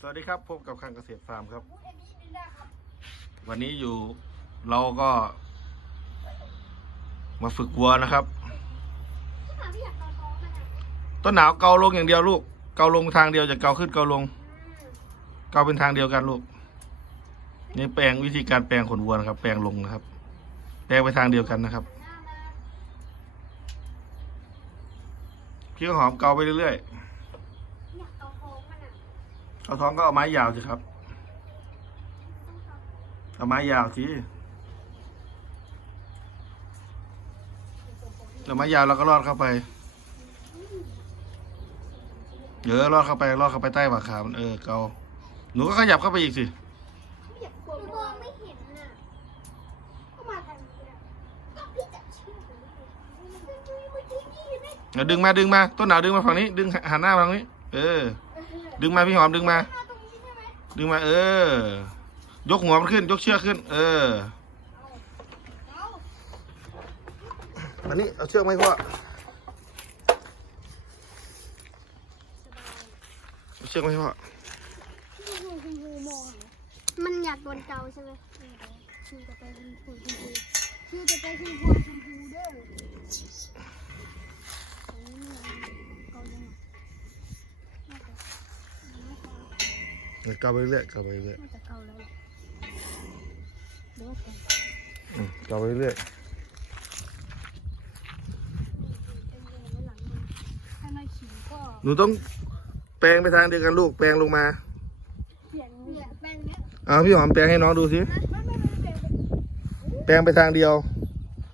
สวัสดีครับ พบกับคังเกษตรฟาร์มครับ วันนี้อยู่เราก็ มาฝึกวัวนะครับ ต้นหนาวเกาลงอย่างเดียวลูก เกาลงทางเดียวจะเกาขึ้นเกาลง เกาเป็นทางเดียวกันลูก นี่แปลงวิธีการแปลงขนวัวนะครับ แปลงลงนะครับ แปลงไปทางเดียวกันนะครับพี่ข้าวหอมเกาไปเรื่อยๆ เอาท้องก็เอาไม้ยาวสิครับเอาไม้ยาวสิเอาไม้ยาวแล้วก็ลอดเข้าไปเออลอดเข้าไปลอดเข้าไปใต้บ่าขามันเออเกาหนูก็ขยับเข้าไปอีกสิมองไม่เห็นน่ะก็มาทางนี้นะก็พี่จะเชื่อผมไม่ได้เมื่อกี้นี่เห็นไหมเอาดึงมาดึงมาต้นหนาวดึงมาฝั่งนี้ ดึงหันหน้ามาฝั่งนี้ เออ ดึงมาพี่หอมดึงมามาตรงนี้ใช่ไหมดึงมา เออ ยกหัวมันขึ้น ยกเชือกขึ้น เออเอามานี่เอาเชือกไหมาให้พ่อเอาเชือกไหมาให้พ่อคุณครูคุณครูมองมันอยากโดนเกาใช่ไหมชื่อจะไปคุณครูคุณครูชื่อจะไปคุณครูคุณ เดี๋ยวเกาไปเรื่อยเกาไปเรื่อยน่าจะเกาแล้วแหละเดี๋ยวก่อนอืมเกาไปเรื่อยเอ็นเอ็นไว้หลังมันถ้าไม่ขี่ก็หนูต้องแปลงไปทางเดียวกันลูกแปลงลงมาเปลี่ยนเนี่ยแป้งเนี้ยเอาพี่หอมแปลงให้น้องดูสิไม่ไม่ไม่ไม่เป็นแปลงไปทางเดียว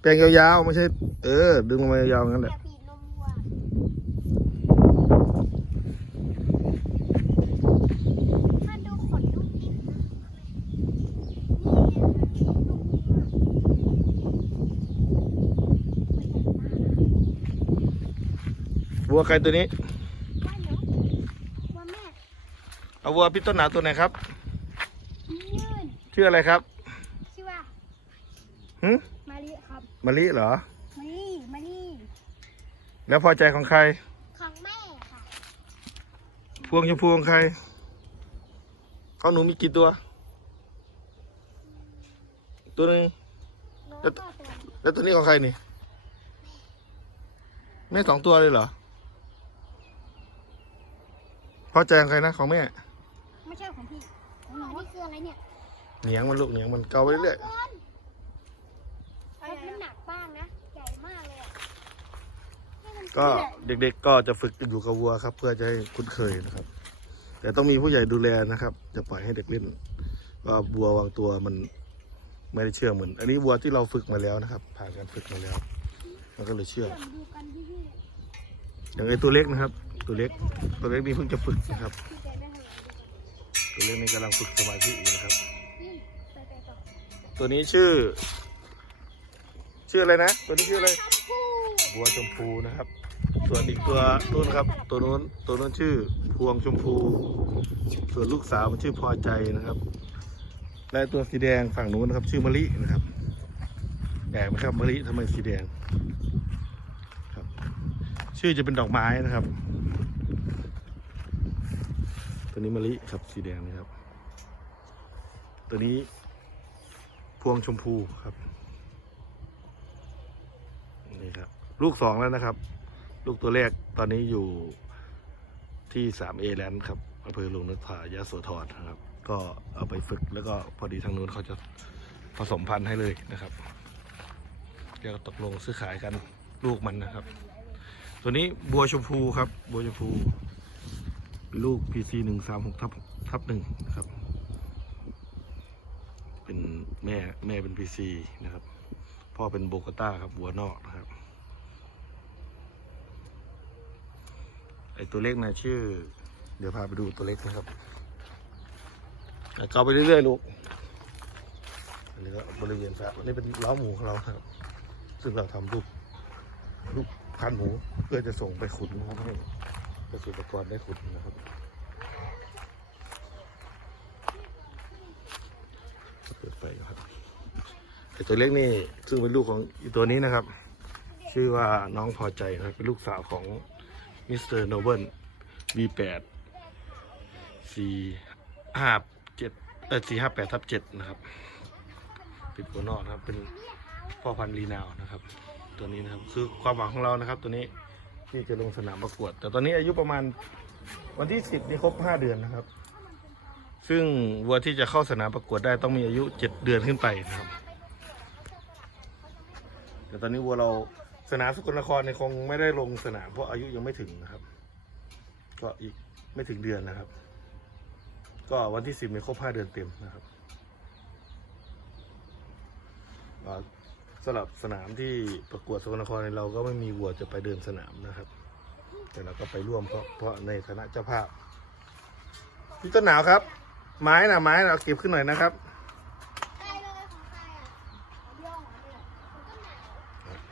แปลงยาวๆไม่ใช่ เออ ดึงลงมายาวๆงั้นแหอละ ย่าปีนนมวัวถ้าดูขนลูกดิบนะนี่ไงลูก วัววัวใครตัวนี้ว่าเนาะว่าแม่เอาวัวพี่ต้นหนาวตัวไหนครับยื่นชื่ออะไรครับ ชื่อว่าหึมารีครับมะลิเหรอ มารีมารีแล้วพอใจของใคร ของแม่ค่ะ พวงชมพูของใครเขาหนูมีกี่ตัว ตัวหนึ่งน้องแล้วก็ตัวแล้วตัวนี้ของใครนี่ แม่สองตัวเลยเหรอ พอใจของใครนะของแม่ ไม่ใช่ของพี่ของหนูนี่คืออะไรเนี่ยเหนียงมันลูกเหนียงมันเกาไปเรื่อยรถมันหนักบ้างนะ ใหญ่มากเลยอะให้มันก็เด็กๆก็จะฝึกอยู่กับวัวครับ เพื่อจะให้คุ้นเคยนะครับ แต่ต้องมีผู้ใหญ่ดูแลนะครับ จะปล่อยให้เด็กเล่นว่าวัวบางตัวมันไม่ได้เชื่องเหมือน อันนี้วัวที่เราฝึกมาแล้วนะครับ ผ่านการฝึกมาแล้ว มันก็เลยเชื่อง เชื่อมดูกันพี่พี่อย่างไอตัวเล็กนะครับ ตัวเล็ก ตัวเล็กนี่เพิ่งจะฝึกนะครับ ตัวเล็กนี่กำลังฝึกสมาธิอยู่นะครับ ตัวนี้ชื่อ ชื่ออะไรนะ ตัวนี้ชื่ออะไร บัวชมพูนะครับ ส่วนอีกตัวนู้นครับ ตัวนู้น ตัวนู้นชื่อพวงชมพู ส่วนลูกสาวมันชื่อพอใจนะครับ และตัวสีแดงฝั่งนู้นนะครับ ชื่อมะลินะครับแปลกไหมครับมะลิทำไมสีแดงครับ ชื่อจะเป็นดอกไม้นะครับ ตัวนี้มะลิครับสีแดงนะครับ ตัวนี้พวงชมพูครับนี่ครับ ลูกสองแล้วนะครับ ลูกตัวแรกตอนนี้อยู่ที่สามเอแลนด์ครับอำเภอหลวงนึกผายะโสธรนะครับ ก็เอาไปฝึกแล้วก็พอดีทางนู้นเขาจะผสมพันธุ์ให้เลยนะครับเดี๋ยวตกลงซื้อขายกันลูกมันนะครับ ตัวนี้บัวชมพูครับ บัวชมพู เป็นลูก PC หนึ่งสามหกทับทับหนึ่งครับ เป็นแม่แม่เป็น PC นะครับ พ่อเป็นโบกต้าครับหัวนอกนะครับ ไอตัวเล็กนะชื่อ เดี๋ยวพาไปดูตัวเล็กนะครับเกาไปเรื่อยๆลูก อันนี้ก็บริเวณฟาร์มอันนี้เป็นล้าหมูของเราครับ ซึ่งเราทำลูกลูกพันหมูเพื่อจะส่งไปขุนให้ ษตรกรได้ขุนนะครับเปิดไฟครับไอตัวเล็กนี่ซึ่งเป็นลูกของอีตัวนี้นะครับ ชื่อว่าน้องพอใจนะครับเป็นลูกสาวของมิสเตอร์โนเบิล V8 C ห้าเจ็ดเออสี่ห้าแปดทับเจ็ดนะครับปิดหัวนอกนะครับเป็นพ่อพันธุ์ลีนาวนะครับ ตัวนี้นะครับคือความหวังของเรานะครับตัวนี้ ที่จะลงสนามประกวด แต่ตอนนี้อายุประมาณวันที่สิบนี่ครบห้าเดือนนะครับ ซึ่งวัวที่จะเข้าสนามประกวดได้ต้องมีอายุเจ็ดเดือนขึ้นไปนะครับ แต่ตอนนี้วัวเราสนามสกลนครเนี่ยคงไม่ได้ลงสนามเพราะอายุยังไม่ถึงนะครับ ก็อีกไม่ถึงเดือนนะครับ ก็วันที่สิบเนี่ยครบห้าเดือนเต็มนะครับอ่า สำหรับสนามที่ประกวดสกลนครเนี่ยเราก็ไม่มีวัวจะไปเดินสนามนะครับ แต่เราก็ไปร่วมเพราะเพราะในฐานะเจ้าภาพพี่ต้นหนาวครับ ไม้นะไม้เราเก็บขึ้นหน่อยนะครับ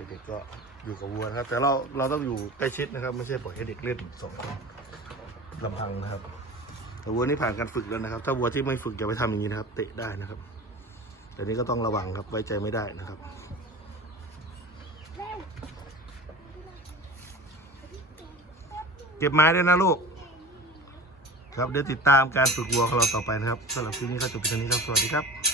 เด็กๆก็อยู่กับวัวนะครับ แต่เราเราต้องอยู่ใกล้ชิดนะครับ ไม่ใช่ปล่อยให้เด็กเล่นสองคนลำพังนะครับ แต่วัวนี่ผ่านการฝึกแล้วนะครับ ถ้าวัวที่ไม่ฝึกอย่าไปทำอย่างนี้นะครับ เตะได้นะครับแต่นี้ก็ต้องระวังครับไว้ใจไม่ได้นะครับ เก็บไม้ด้วยนะลูก ครับเดี๋ยวติดตามการฝึกวัวของเราต่อไปนะครับสำหรับคลิปนี้ก็จบเพียงเท่านี้ครับ สวัสดีครับ